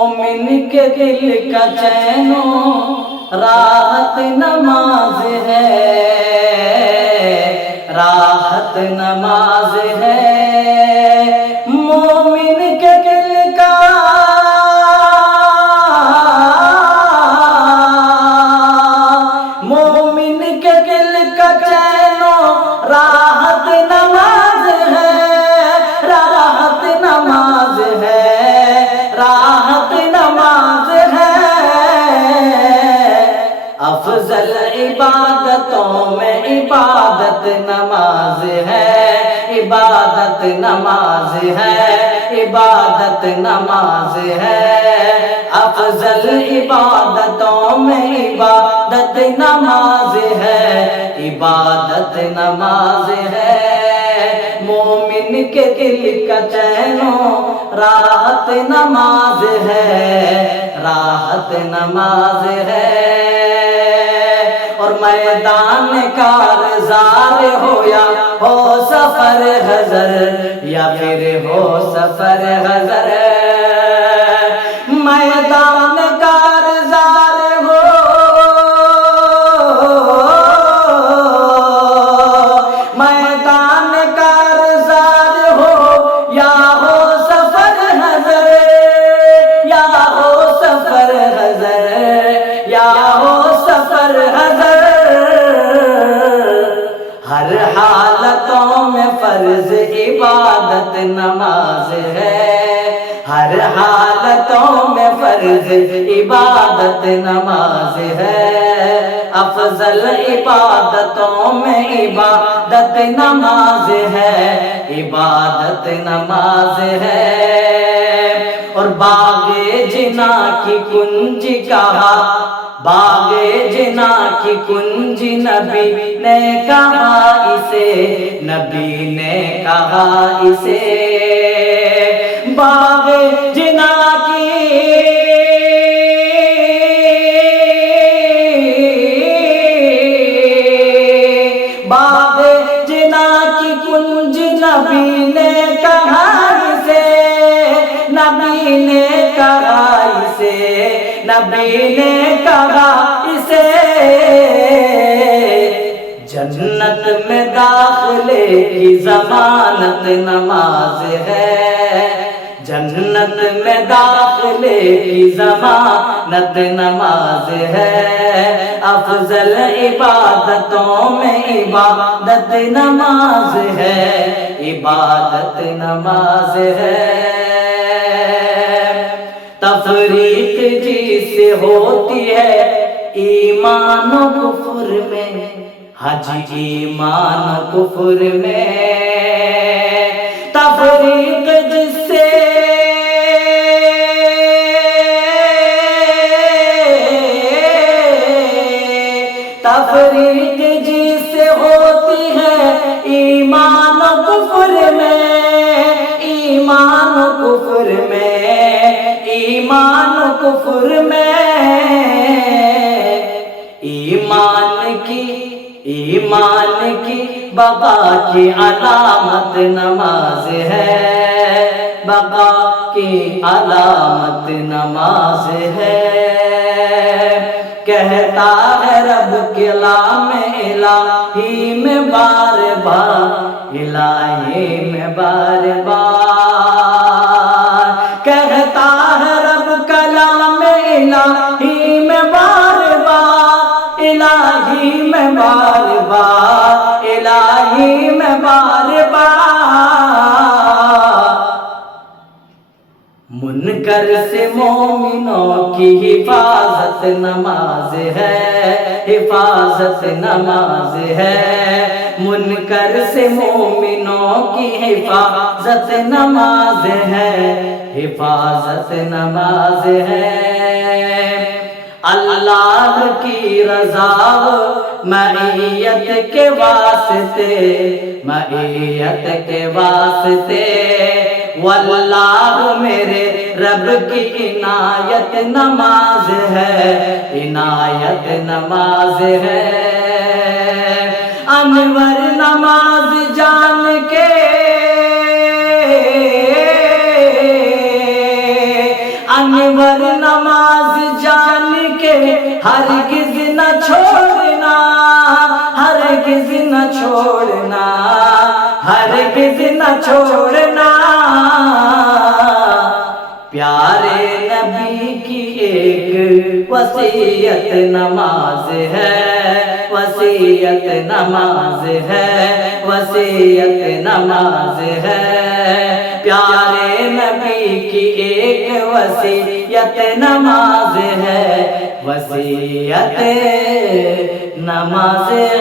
مومن کے دل کا چین و راحت نماز ہے، راحت نماز ہے۔ مومن کے دل کا چین و راحت نماز ہے، راحت نماز ہے، راحت نماز ہے۔ افضل عبادتوں میں عبادت نماز ہے، عبادت نماز ہے، عبادت نماز ہے۔ افضل عبادتوں میں عبادت نماز ہے، عبادت نماز ہے۔ مومن کے دل کا چین و راحت نماز ہے، راحت نماز ہے۔ اور میدان کارزار ہو یا ہو سفر حضر، یا پھر ہو سفر حضر، میدان کارزار ہو میدان کارزار ہو یا ہو سفر حضر، یا ہو سفر حضر، یا ہو سفر حضر۔ ہر حالتوں میں فرض عبادت نماز ہے، ہر حالتوں میں فرض عبادت نماز ہے۔ افضل عبادتوں میں عبادت نماز ہے، عبادت نماز ہے۔ اور باغ جنا کی کنج کہا، باغ جنا کی کنج نبی نے کہا اسے، نبی نے کہا اسے۔ باغ جنا کی باغ جنا کی کنج نبی نے کہا اسے، نبی نے کہا اسے، نبی نے کہا اسے۔ جنت میں داخلے کی ضمانت نماز ہے، جنت میں داخلے کی ضمانت نماز ہے۔ افضل عبادتوں میں عبادت نماز ہے، عبادت نماز ہے۔ تفریق جس سے ہوتی ہے ایمان و کفر میں، حج ایمان و کفر میں، تفریق جس سے تفریق جس سے ہوتی ہے ایمان و کفر میں، ایمان و کفر میں، ایمان و کفر میں۔ ایمان کی بقا کی علامت نماز ہے، بقا کی علامت نماز ہے۔ کہتا ہے رب کلام الہی میں بار بار، الہی میں بار بار، کہتا ہے رب کلام الہی میں بار بار، الہی میں بار بار، الہی میں بار بار۔ منکر سے مومنوں کی حفاظت نماز ہے، حفاظت نماز ہے۔ منکر سے مومنوں کی حفاظت نماز ہے، حفاظت نماز ہے۔ اللہ کی رضا معیت کے واسطے، معیت کے واسطے، واللہ میرے رب کی عنایت نماز ہے، عنایت نماز ہے۔ انور نماز جان کے انور ہر نماز جان کے ہرگز نہ چھوڑنا، ہرگز نہ چھوڑنا، ہرگز نہ چھوڑنا۔ پیارے نبی کی ایک وصیت نماز ہے، وصیت نماز ہے، وصیت نماز ہے۔ پیارے نبی کی ایک وصیت نماز ہے، وصیت نماز ہے۔